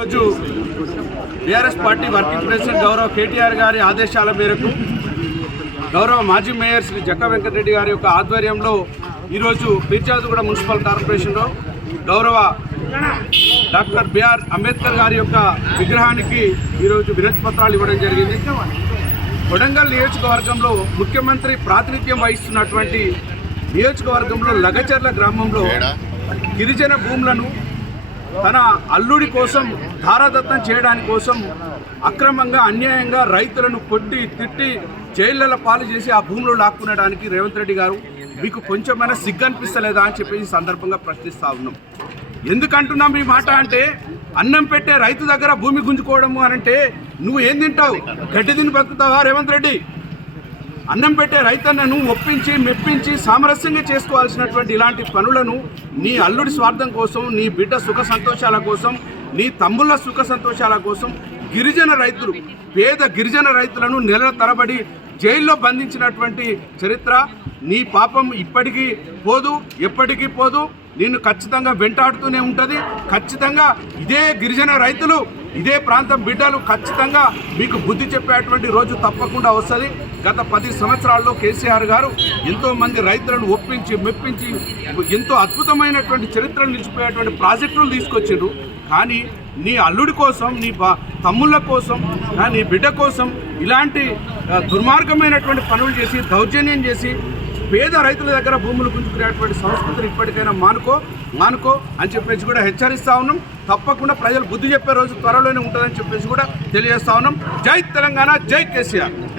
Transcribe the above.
రోజు BRS party working president గౌరవ కేటీఆర్ గారి ఆదేశాల మేరకు గౌరవ మాజీ మేయర్ శ్రీ జక్క వెంకటరెడ్డి గారి యొక్క ఆధ్వర్యంలో ఈరోజు పీర్చాదుగూడ మున్సిపల్ కార్పొరేషన్లో గౌరవ డాక్టర్ బిఆర్ అంబేద్కర్ గారి యొక్క విగ్రహానికి ఈరోజు వినతి పత్రాలు ఇవ్వడం జరిగింది. కొడంగల్ నియోజకవర్గంలో ముఖ్యమంత్రి ప్రాతినిధ్యం వహిస్తున్నటువంటి నియోజకవర్గంలో లగచర్ల గ్రామంలో గిరిజన భూములను తన అల్లుడి కోసం ధారాదత్తం చేయడానికి కోసం అక్రమంగా అన్యాయంగా రైతులను కొట్టి తిట్టి జైళ్ళ పాలు చేసి ఆ భూములు లాక్కునడానికి రేవంత్ రెడ్డి గారు మీకు కొంచెమైనా సిగ్గు అనిపిస్తలేదా అని చెప్పి సందర్భంగా ప్రశ్నిస్తా ఉన్నాం. ఎందుకంటున్నాం ఈ మాట అంటే అన్నం పెట్టే రైతు దగ్గర భూమి గుంజుకోవడము అని అంటే నువ్వు ఏం తింటావు? గడ్డి తిని బతుకుతావా రేవంత్ రెడ్డి? అన్నం పెట్టే రైతన్నను ఒప్పించి మెప్పించి సామరస్యంగా చేసుకోవాల్సినటువంటి ఇలాంటి పనులను నీ అల్లుడి స్వార్థం కోసం నీ బిడ్డ సుఖ సంతోషాల కోసం నీ తమ్ముళ్ళ సుఖ సంతోషాల కోసం గిరిజన రైతులు పేద గిరిజన రైతులను నెలల తరబడి జైల్లో బంధించినటువంటి చరిత్ర నీ పాపం ఇప్పటికీ పోదు ఎప్పటికీ పోదు. నిన్ను ఖచ్చితంగా వెంటాడుతూనే ఉంటుంది. ఖచ్చితంగా ఇదే గిరిజన రైతులు ఇదే ప్రాంతం బిడ్డలు ఖచ్చితంగా మీకు బుద్ధి చెప్పేటువంటి రోజు తప్పకుండా వస్తుంది. గత పది సంవత్సరాల్లో కేసీఆర్ గారు ఎంతో మంది రైతులను ఒప్పించి మెప్పించి ఎంతో అద్భుతమైనటువంటి చరిత్రను నిలిచిపోయేటువంటి ప్రాజెక్టులు తీసుకొచ్చిండ్రు. కానీ నీ అల్లుడి కోసం నీ తమ్ముళ్ళ కోసం నీ బిడ్డ కోసం ఇలాంటి దుర్మార్గమైనటువంటి పనులు చేసి దౌర్జన్యం చేసి పేద రైతుల దగ్గర భూములు గుంజుకునేటువంటి సంస్కృతిని ఇప్పటికైనా మానుకో మానుకో అని చెప్పేసి కూడా హెచ్చరిస్తా ఉన్నాం. తప్పకుండా ప్రజలు బుద్ధి చెప్పే రోజు త్వరలోనే ఉంటుందని చెప్పేసి కూడా తెలియజేస్తా ఉన్నాం. జై తెలంగాణ జై కేసీఆర్.